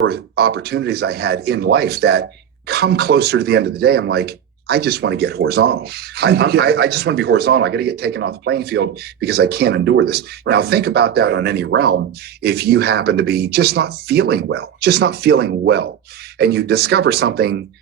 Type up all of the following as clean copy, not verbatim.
were opportunities I had in life that come closer to the end of the day. I'm like, I just want to get horizontal. I just want to be horizontal. I got to get taken off the playing field because I can't endure this. Right. Now, think about that on any realm. If you happen to be just not feeling well, and you discover something,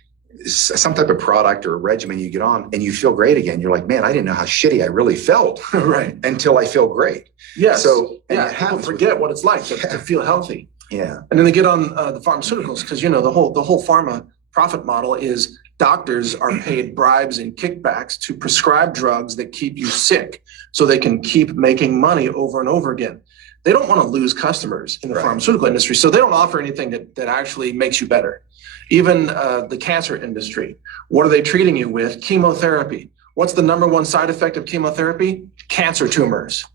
some type of product or a regimen you get on and you feel great again, you're like, man, I didn't know how shitty I really felt right until I feel great. Yes. So people forget what it's like to feel healthy. Yeah. And then they get on the pharmaceuticals because, you know, the whole pharma profit model is doctors are paid bribes and kickbacks to prescribe drugs that keep you sick so they can keep making money over and over again. They don't want to lose customers in the pharmaceutical industry, so they don't offer anything that actually makes you better. Even the cancer industry, what are they treating you with? Chemotherapy. What's the number one side effect of chemotherapy? Cancer tumors.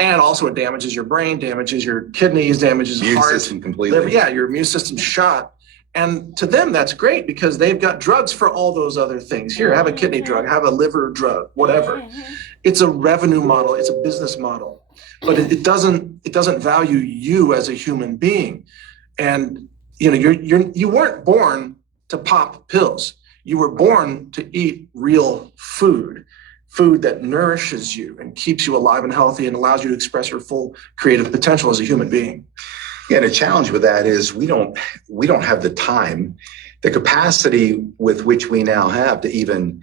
And also it damages your brain, damages your kidneys, damages immune heart, system completely. liver. Yeah, your immune system's shot. And to them, that's great because they've got drugs for all those other things. Here, have a kidney drug, have a liver drug, whatever. It's a revenue model, it's a business model, but it doesn't value you as a human being. And you know, you weren't born to pop pills. You were born to eat real food that nourishes you and keeps you alive and healthy and allows you to express your full creative potential as a human being. Yeah, and a challenge with that is we don't have the time, the capacity with which we now have to even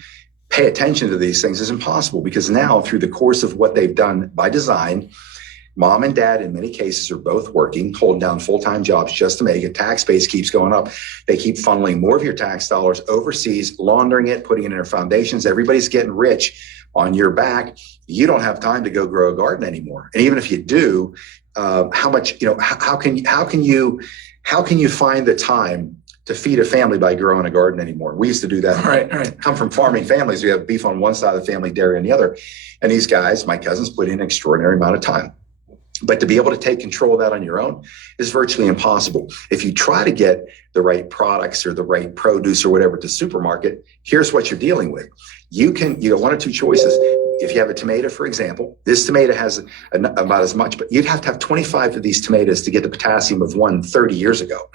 pay attention to these things is impossible because now through the course of what they've done by design, mom and dad in many cases are both working, holding down full-time jobs just to make it. Tax base keeps going up. They keep funneling more of your tax dollars overseas, laundering it, putting it in their foundations. Everybody's getting rich on your back. You don't have time to go grow a garden anymore. And even if you do, how much, you know, how can you find the time to feed a family by growing a garden anymore? We used to do that. Right. Come from farming families. We have beef on one side of the family, dairy on the other. And these guys, my cousins, put in an extraordinary amount of time. But to be able to take control of that on your own is virtually impossible. If you try to get the right products or the right produce or whatever to supermarket, here's what you're dealing with. You got one or two choices. If you have a tomato, for example, this tomato has about as much, but you'd have to have 25 of these tomatoes to get the potassium of one 30 years ago.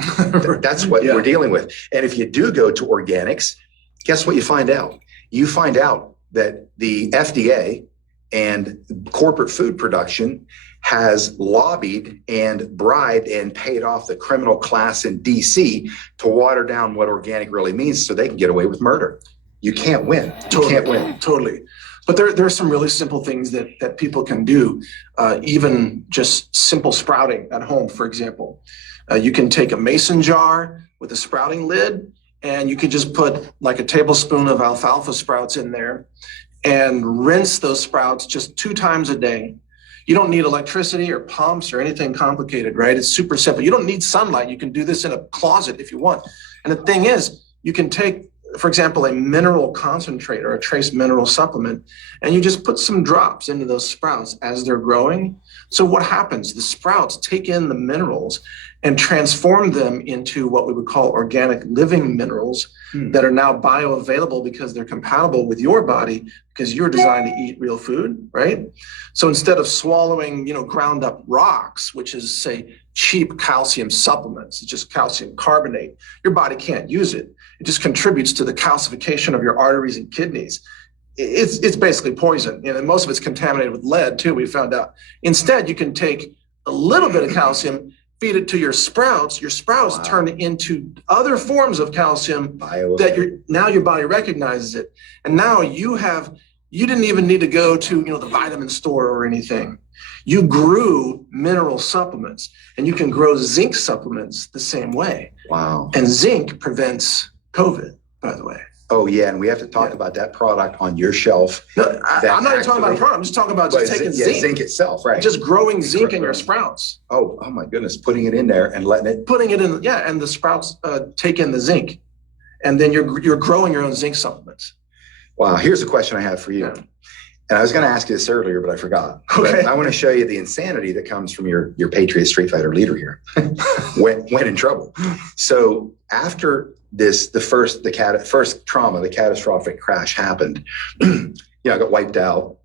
That's what we're dealing with. And if you do go to organics, guess what you find out? You find out that the FDA and corporate food production has lobbied and bribed and paid off the criminal class in DC to water down what organic really means so they can get away with murder. You can't win. Totally. But there are some really simple things that people can do, even just simple sprouting at home, for example. You can take a mason jar with a sprouting lid, and you can just put like a tablespoon of alfalfa sprouts in there and rinse those sprouts just 2 times a day. You don't need electricity or pumps or anything complicated, right? It's super simple. You don't need sunlight. You can do this in a closet if you want. And the thing is, you can take, for example, a mineral concentrate or a trace mineral supplement, and you just put some drops into those sprouts as they're growing. So what happens? The sprouts take in the minerals and transform them into what we would call organic living minerals that are now bioavailable because they're compatible with your body because you're designed to eat real food, right? So instead of swallowing, ground up rocks, which is, say, cheap calcium supplements, it's just calcium carbonate, your body can't use it. It just contributes to the calcification of your arteries and kidneys. It's basically poison, and most of it's contaminated with lead too, we found out. Instead, you can take a little bit of calcium, feed it to your sprouts. Your sprouts turn into other forms of calcium that your body recognizes it. And now you didn't even need to go to the vitamin store or anything. You grew mineral supplements, and you can grow zinc supplements the same way. Wow. And zinc prevents COVID, by the way. Oh, yeah, and we have to talk about that product on your shelf. No, I'm not even talking about a product. I'm just talking about just taking zinc. Zinc itself, right. Just growing zinc in your sprouts. Oh my goodness, putting it in there and letting it. Putting it in, and the sprouts take in the zinc. And then you're growing your own zinc supplements. Wow, here's a question I have for you. Yeah. And I was going to ask you this earlier, but I forgot. Okay. But I want to show you the insanity that comes from your Patriot Street Fighter leader here. went in trouble. So after the first trauma, the catastrophic crash happened, I got wiped out.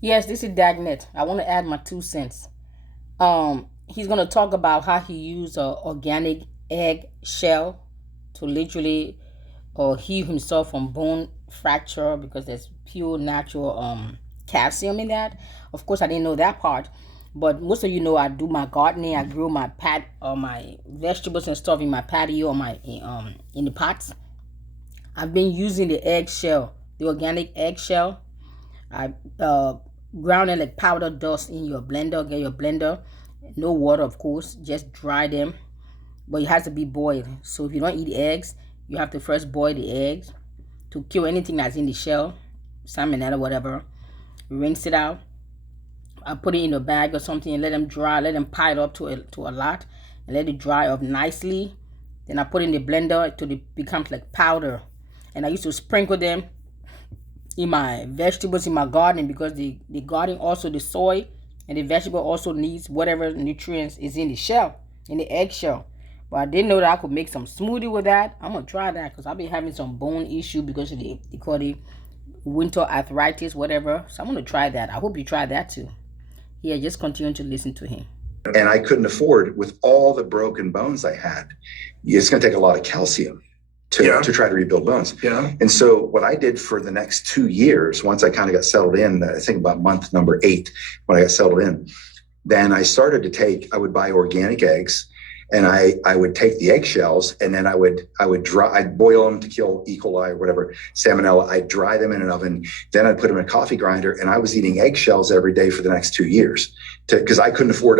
Yes, this is Dagnet. I want to add my 2 cents. He's going to talk about how he used organic egg shell to literally heal himself from bone fracture because there's pure natural calcium in that. Of course, I didn't know that part, but most of you know I do my gardening. I grow my my vegetables and stuff in my patio or my in the pots. I've been using the eggshell, the organic eggshell. I ground it like powder dust in your blender. Get your blender, no water, of course. Just dry them, but it has to be boiled. So if you don't eat eggs, you have to first boil the eggs to kill anything that's in the shell, salmonella, whatever. Rinse it out. I put it in a bag or something and let them dry. Let them pile up to a lot, and let it dry up nicely. Then I put it in the blender till it becomes like powder. And I used to sprinkle them in my vegetables in my garden because the garden also, the soil and the vegetable also needs whatever nutrients is in the shell, in the eggshell. But I didn't know that I could make some smoothie with that. I'm gonna try that because I've been having some bone issue because of they call it winter arthritis, whatever. So I'm gonna try that. I hope you try that too. Yeah, just continue to listen to him. And I couldn't afford, with all the broken bones I had, it's going to take a lot of calcium to try to rebuild bones. Yeah. And so what I did for the next 2 years, once I kind of got settled in, I think about month number 8, when I got settled in, then I started to I would buy organic eggs, and I would take the eggshells, and then I'd boil them to kill E. coli or whatever, salmonella. I'd dry them in an oven. Then I'd put them in a coffee grinder, and I was eating eggshells every day for the next 2 years because I couldn't afford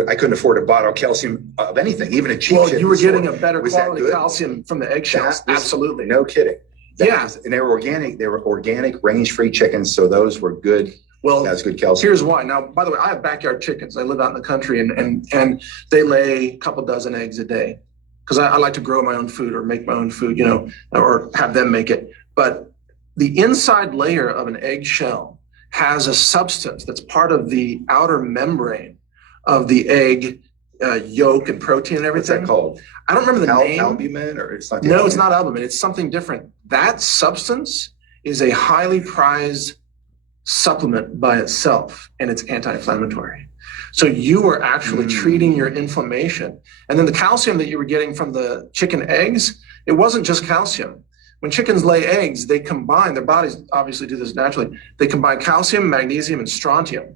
a bottle of calcium of anything, even a cheap. Well, you were getting a better quality calcium from the eggshells. Absolutely. No kidding. And they were organic. They were organic, range-free chickens, so those were good. Well, that's good calcium. Here's why. Now, by the way, I have backyard chickens. I live out in the country, and they lay a couple dozen eggs a day because I like to grow my own food or make my own food, or have them make it. But the inside layer of an eggshell has a substance that's part of the outer membrane of the egg yolk and protein and everything. What's that called? I don't remember the name. Albumin, or it's not? No, it's not albumin. It's something different. That substance is a highly prized supplement by itself, and it's anti-inflammatory. So you were actually treating your inflammation. And then the calcium that you were getting from the chicken eggs, it wasn't just calcium. When chickens lay eggs, they combine, their bodies obviously do this naturally, they combine calcium, magnesium, and strontium.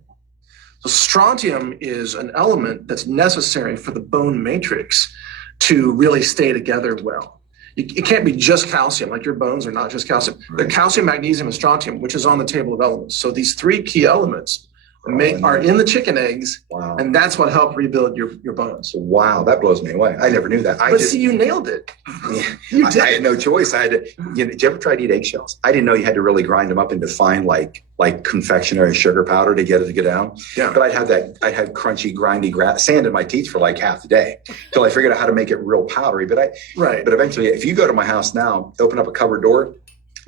So strontium is an element that's necessary for the bone matrix to really stay together well. It can't be just calcium, like your bones are not just calcium. Right. They're calcium, magnesium, and strontium, which is on the table of elements. So these 3 key elements are in the chicken eggs, and that's what helped rebuild your bones. Wow, that blows me away. I never knew that. See, you nailed it. You did. I had no choice. I had to. Did you ever try to eat eggshells? I didn't know you had to really grind them up into fine, like confectionery sugar powder to get it to get down. Yeah. But I'd have crunchy, grindy sand in my teeth for like half the day till I figured out how to make it real powdery. But eventually, if you go to my house now, open up a cupboard door,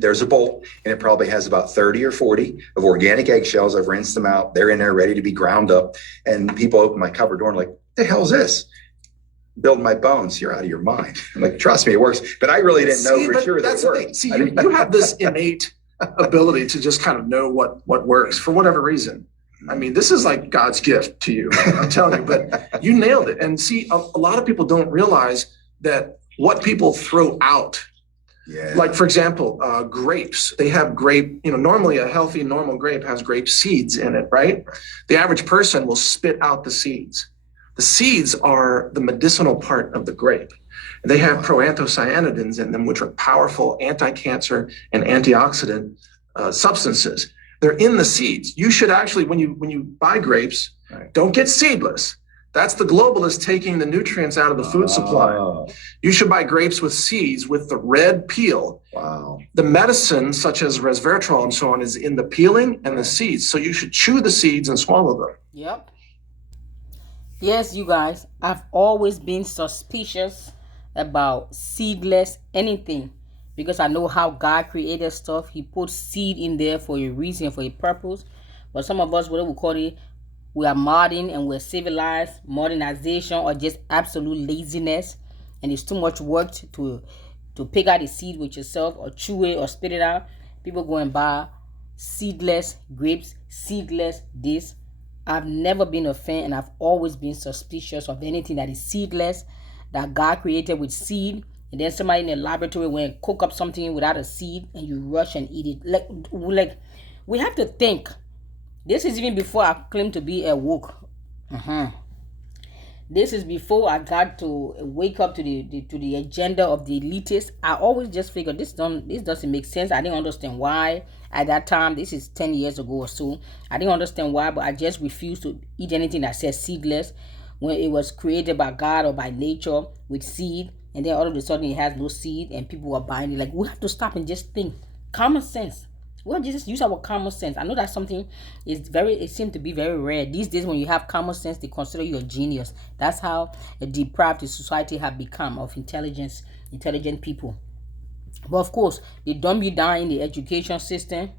there's a bowl, and it probably has about 30 or 40 of organic eggshells. I've rinsed them out. They're in there ready to be ground up. And people open my cupboard door and like, what the hell is this? Build my bones. You're out of your mind. I'm like, trust me, it works. But I really didn't know for sure that it worked. See, you have this innate ability to just kind of know what works for whatever reason. I mean, this is like God's gift to you. I'm telling you, but you nailed it. And see, a lot of people don't realize that what people throw out. Yeah. Like, for example, grapes, they have normally a healthy, normal grape has grape seeds in it, right? The average person will spit out the seeds. The seeds are the medicinal part of the grape. They have proanthocyanidins in them, which are powerful anti-cancer and antioxidant substances. They're in the seeds. You should actually, when you buy grapes, don't get seedless. That's the globalists taking the nutrients out of the food supply. You should buy grapes with seeds with the red peel. Wow. The medicine, such as resveratrol and so on, is in the peeling and the seeds. So you should chew the seeds and swallow them. Yep. Yes, you guys, I've always been suspicious about seedless anything because I know how God created stuff. He put seed in there for a reason, for a purpose. But some of us, whatever we call it, we are modern and we're civilized, modernization, or just absolute laziness, and it's too much work to pick out the seed with yourself or chew it or spit it out. People go and buy seedless grapes, seedless this. I've never been a fan, and I've always been suspicious of anything that is seedless. that God created with seed, and then somebody in the laboratory went and cook up something without a seed, and you rush and eat it. Like we have to think. This is even before I claim to be a woke. This is before I got to wake up to the agenda of the elitists. I always just figured this doesn't make sense. I didn't understand why at that time. This is 10 years ago or so. I didn't understand why, but I just refused to eat anything that says seedless when it was created by God or by nature with seed, and then all of a sudden it has no seed and people are buying it. Like, we have to stop and just think. Common sense. We'll just use our common sense. I know that something it seems to be very rare. These days when you have common sense, they consider you a genius. That's how deprived the society have become of intelligent people. But of course, they dumb you down in the education system.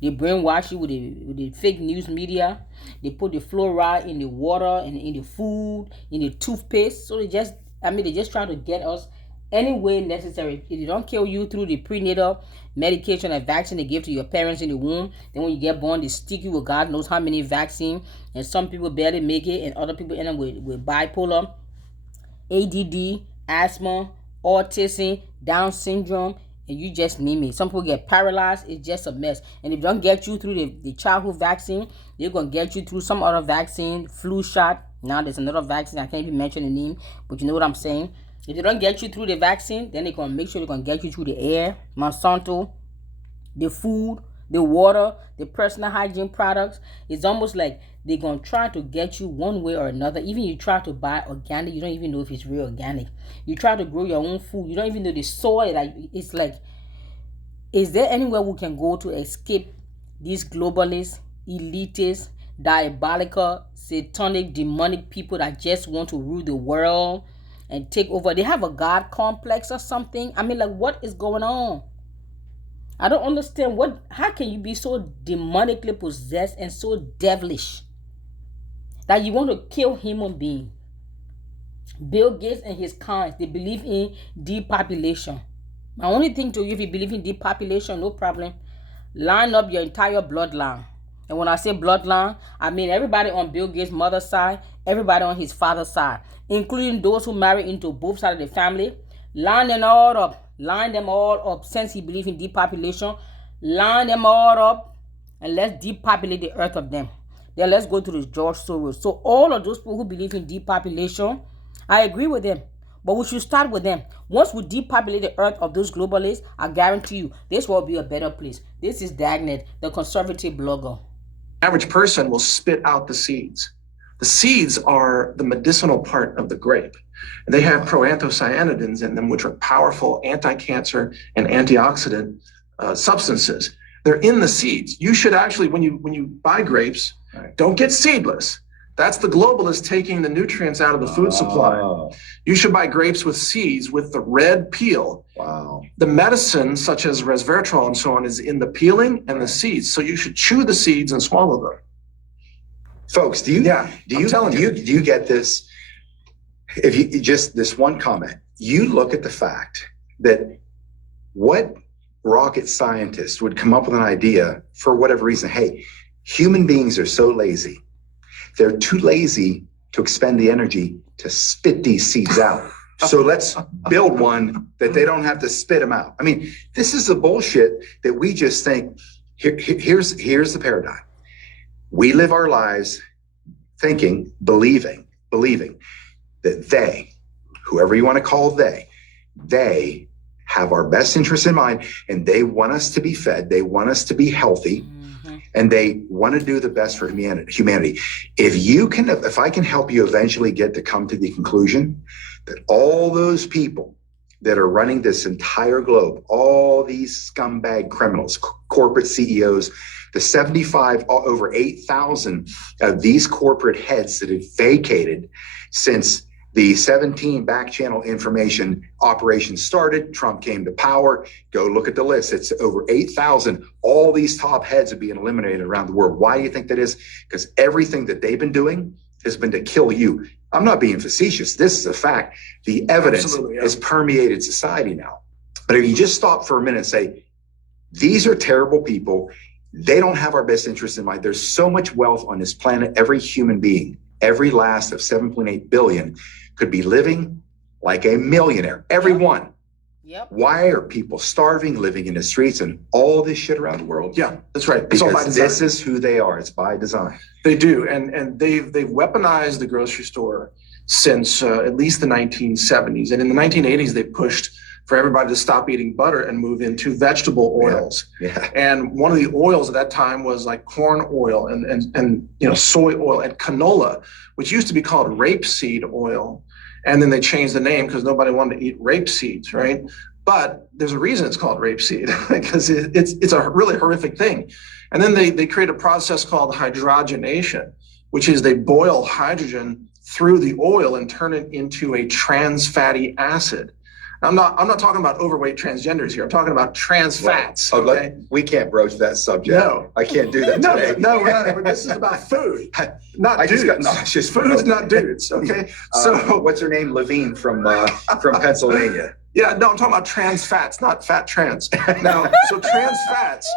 They brainwash you with the fake news media. They put the fluoride in the water and in the food, in the toothpaste. So they just try to get us any way necessary. If they don't kill you through the prenatal medication and vaccine they give to your parents in the womb, then when you get born, they stick you with God knows how many vaccines, and some people barely make it, and other people end up with bipolar, ADD, asthma, autism, Down syndrome, and you just name it. Some people get paralyzed. It's just a mess. And if they don't get you through the childhood vaccine, they're going to get you through some other vaccine, flu shot. Now there's another vaccine. I can't even mention the name, but you know what I'm saying. If they don't get you through the vaccine, then they're going to make sure they're going to get you through the air, Monsanto, the food, the water, the personal hygiene products. It's almost like they're going to try to get you one way or another. Even you try to buy organic, you don't even know if it's real organic. You try to grow your own food, you don't even know the soil. Like, it's like, is there anywhere we can go to escape these globalists, elitists, diabolical, satanic, demonic people that just want to rule the world and take over? They have a God complex or something. I mean, like, what is going on? I don't understand. How can you be so demonically possessed and so devilish that you want to kill human beings? Bill Gates and his kind, they believe in depopulation. My only thing to you, if you believe in depopulation, no problem. Line up your entire bloodline. And when I say bloodline, I mean everybody on Bill Gates' mother's side, everybody on his father's side, including those who marry into both sides of the family. Line them all up. Line them all up. Since he believes in depopulation, line them all up and let's depopulate the earth of them. Then let's go to the George Soros. So all of those people who believe in depopulation, I agree with them. But we should start with them. Once we depopulate the earth of those globalists, I guarantee you, this will be a better place. This is Dagnet, the conservative blogger. Average person will spit out the seeds. The seeds are the medicinal part of the grape. They have proanthocyanidins in them, which are powerful anti-cancer and antioxidant substances. They're in the seeds. You should actually, when you buy grapes, don't get seedless. That's the globalist taking the nutrients out of the food supply. You should buy grapes with seeds with the red peel. Wow. The medicine, such as resveratrol and so on, is in the peeling and the seeds. So you should chew the seeds and swallow them. Folks, do you get this? If you just this one comment, you look at the fact that what rocket scientist would come up with an idea for whatever reason? Hey, human beings are so lazy. They're too lazy to expend the energy to spit these seeds out. So let's build one that they don't have to spit them out. I mean, this is the bullshit that we just think. Here's the paradigm. We live our lives thinking, believing that they, whoever you want to call they have our best interests in mind, and they want us to be fed. They want us to be healthy. And they want to do the best for humanity. If I can help you eventually come to the conclusion that all those people that are running this entire globe, all these scumbag criminals, corporate CEOs, the 75, over 8,000 of these corporate heads that have vacated since the 17 back channel information operation started, Trump came to power. Go look at the list. It's over 8,000. All these top heads are being eliminated around the world. Why do you think that is? Because everything that they've been doing has been to kill you. I'm not being facetious. This is a fact. The evidence has permeated society now. But if you just stop for a minute and say, these are terrible people. They don't have our best interests in mind. There's so much wealth on this planet. Every human being, every last of 7.8 billion could be living like a millionaire. Everyone. Yep. Why are people starving, living in the streets, and all this shit around the world? Yeah, that's right. It's all by Because design. this is who they are. It's by design. They do, and they've weaponized the grocery store since at least the 1970s. And in the 1980s, they pushed for everybody to stop eating butter and move into vegetable oils. Yeah. And one of the oils at that time was like corn oil and soy oil and canola, which used to be called rapeseed oil. And then they changed the name because nobody wanted to eat rape seeds, right? But there's a reason it's called rapeseed because it's a really horrific thing. And then they create a process called hydrogenation, which is they boil hydrogen through the oil and turn it into a trans fatty acid. I'm not talking about overweight transgenders here. I'm talking about trans fats. Okay? We can't broach that subject. No. I can't do that today. No, we're not. This is about food, not I dudes. just got nauseous. Food's not dudes. Okay. So what's her name? Levine from Pennsylvania. yeah, no, I'm talking about trans fats, not fat trans. Now, so trans fats,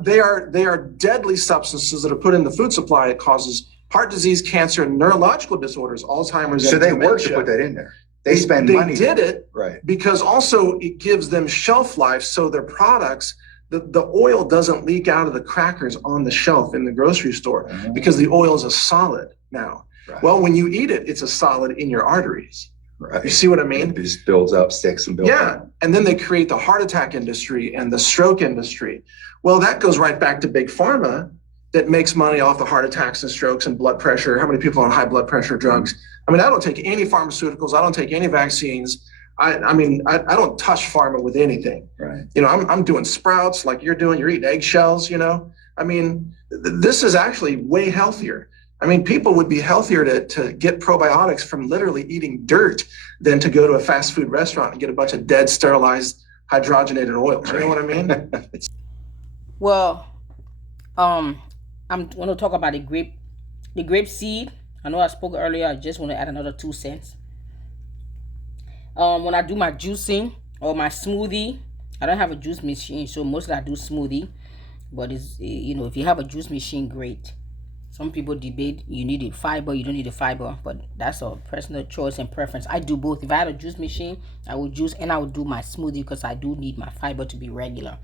they are deadly substances that are put in the food supply. It causes heart disease, cancer, and neurological disorders, Alzheimer's. So and they work to dementia. put that in there. They spend They money. did it Right. because also it gives them shelf life. So their products, the oil doesn't leak out of the crackers on the shelf in the grocery store because the oil is a solid now. Right. Well, when you eat it, it's a solid in your arteries. Right. You see what I mean? It just builds up, sticks and builds Yeah. up. And then they create the heart attack industry and the stroke industry. Well, that goes right back to big pharma that makes money off the heart attacks and strokes and blood pressure. How many people are on high blood pressure drugs? I mean, I don't take any pharmaceuticals. I don't take any vaccines. I don't touch pharma with anything. Right. I'm doing sprouts like you're doing. You're eating eggshells, I mean, this is actually way healthier. I mean, people would be healthier to get probiotics from literally eating dirt than to go to a fast food restaurant and get a bunch of dead, sterilized, hydrogenated oils. You know what I mean? Well, I'm going to talk about the grape seed. I know I spoke earlier. I just want to add another 2 cents. When I do my juicing or my smoothie, I don't have a juice machine, so mostly I do smoothie. But it's if you have a juice machine, great. Some people debate you need the fiber, you don't need the fiber, but that's a personal choice and preference. I do both. If I had a juice machine, I would juice and I would do my smoothie because I do need my fiber to be regular.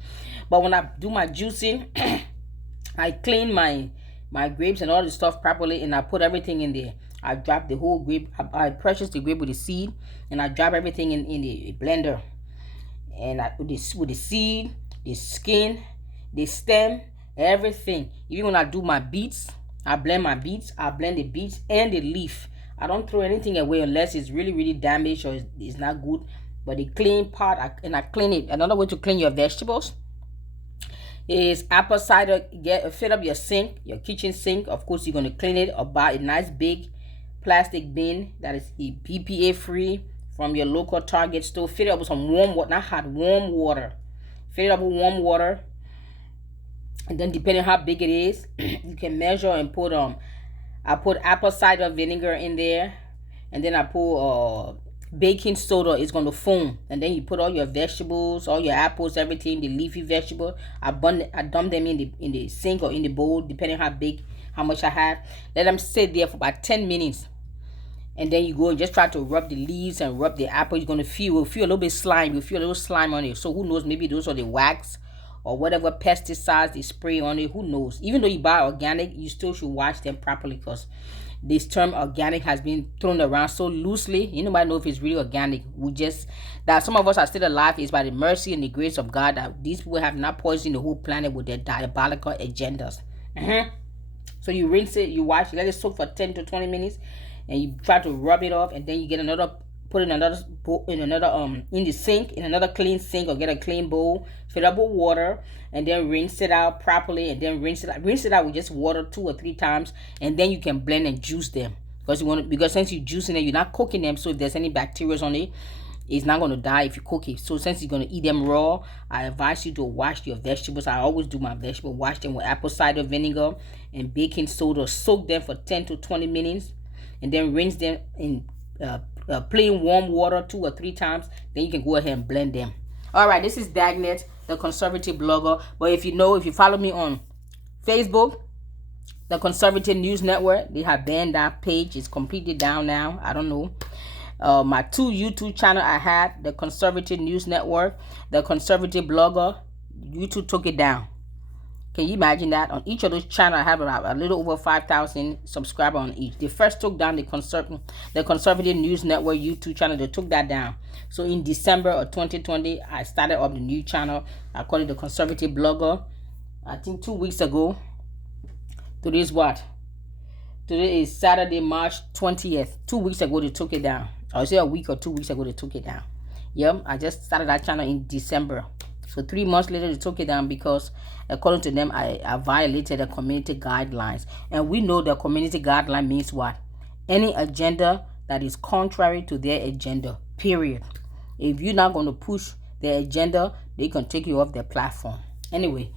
But when I do my juicing, I clean my grapes and all the stuff properly, and I put everything in there. I drop the whole grape. I purchase the grape with the seed, and I drop everything in the blender. And with the seed, the skin, the stem, everything. Even when I do my beets, I blend my beets. I blend the beets and the leaf. I don't throw anything away unless it's really, really damaged or it's not good. But the clean part, I clean it. Another way to clean your vegetables is apple cider. Fill up your sink, your kitchen sink. Of course, you're going to clean it or buy a nice big plastic bin that is BPA free from your local Target store. Fill it up with some warm water, not hot, warm water. Fill it up with warm water. And then depending on how big it is, you can measure and put I put apple cider vinegar in there, and then I put baking soda. It's going to foam, and then you put all your vegetables, all your apples, everything, the leafy vegetable. I dump them in the sink or in the bowl, depending on how much I have. Let them sit there for about 10 minutes. And then you go and just try to rub the leaves and rub the apple. You're going to feel a little bit slime. You feel a little slime on it. So who knows, maybe those are the wax or whatever pesticides they spray on it. Who knows? Even though you buy organic, you still should wash them properly, because this term organic has been thrown around so loosely. You nobody know if it's really organic. That some of us are still alive is by the mercy and the grace of God, that these people have not poisoned the whole planet with their diabolical agendas. So you rinse it, you wash it, let it soak for 10 to 20 minutes, and you try to rub it off, and then you get put in another in the sink, in another clean sink, or get a clean bowl, fill up with water, and then rinse it out properly, and then rinse it out with just water 2 or 3 times, and then you can blend and juice them, because since you're juicing it, you're not cooking them, so if there's any bacteria on it, it's not going to die if you cook it. So since you're going to eat them raw, I advise you to wash your vegetables. I always do my vegetables, wash them with apple cider vinegar and baking soda, soak them for 10 to 20 minutes, and then rinse them in plain warm water 2 or 3 times. Then you can go ahead and blend them. All right, this is Dagnet, the conservative blogger. But if you follow me on Facebook, the Conservative News Network, they have banned that page. It's completely down now. I don't know. My 2 YouTube channel I had, the Conservative News Network, the Conservative Blogger, YouTube took it down. Can you imagine that? On each of those channels, I have a little over 5,000 subscribers on each. They first took down the Conservative News Network YouTube channel. They took that down. So in December of 2020, I started up the new channel. I call it the Conservative Blogger. I think 2 weeks ago. Today is what? Today is Saturday, March 20th. 2 weeks ago, they took it down. I would say a week or 2 weeks ago, they took it down. Yep, I just started that channel in December. So 3 months later, they took it down because, according to them, I violated the community guidelines. And we know the community guideline means what? Any agenda that is contrary to their agenda, period. If you're not going to push their agenda, they can take you off their platform. Anyway,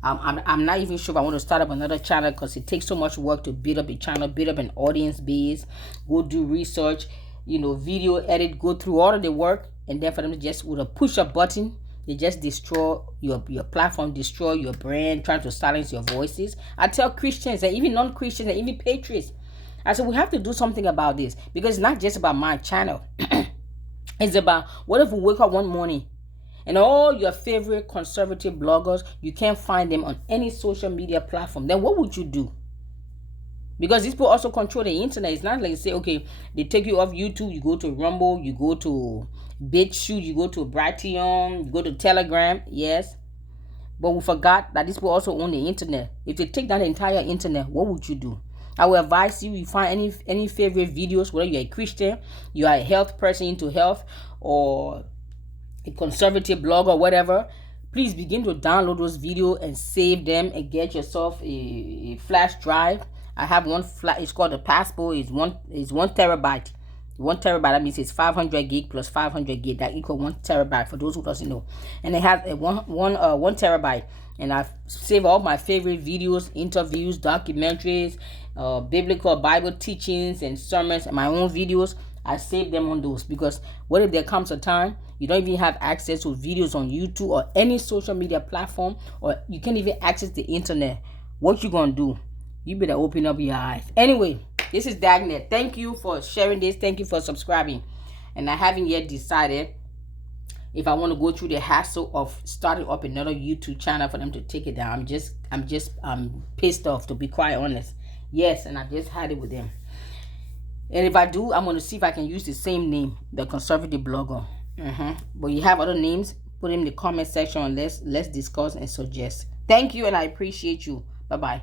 I'm not even sure if I want to start up another channel because it takes so much work to build up a channel, build up an audience base, go do research, video edit, go through all of the work, and then for them to just with a push up button, they just destroy your platform, destroy your brand, trying to silence your voices. I tell Christians and even non-Christians and even patriots, I said we have to do something about this because it's not just about my channel. It's about what if we wake up one morning and all your favorite conservative bloggers, you can't find them on any social media platform. Then what would you do? Because these people also control the internet. It's not like say, okay, they take you off YouTube, you go to Rumble, you go to BitChute, you go to Brighteon, you go to Telegram, yes. But we forgot that these people also own the internet. If they take down the entire internet, what would you do? I will advise you find any favorite videos, whether you're a Christian, you are a health person into health, or a conservative blog or whatever. Please begin to download those videos and save them and get yourself a flash drive. I have one flash. It's called the Passport. It's one terabyte. 1 terabyte, that means it's 500 gig plus 500 gig. That equal 1 terabyte for those who doesn't know. And it has a one terabyte. And I've saved all my favorite videos, interviews, documentaries, biblical Bible teachings and sermons, and my own videos. I save them on those because what if there comes a time you don't even have access to videos on YouTube or any social media platform, or you can't even access the internet? What you gonna do? You better open up your eyes. Anyway, this is Dagnet. Thank you for sharing this. Thank you for subscribing. And I haven't yet decided if I want to go through the hassle of starting up another YouTube channel for them to take it down. I'm pissed off, to be quite honest. Yes, and I just had it with them. And if I do, I'm going to see if I can use the same name, the Conservative Blogger. But you have other names, put them in the comment section and let's discuss and suggest. Thank you, and I appreciate you. Bye-bye.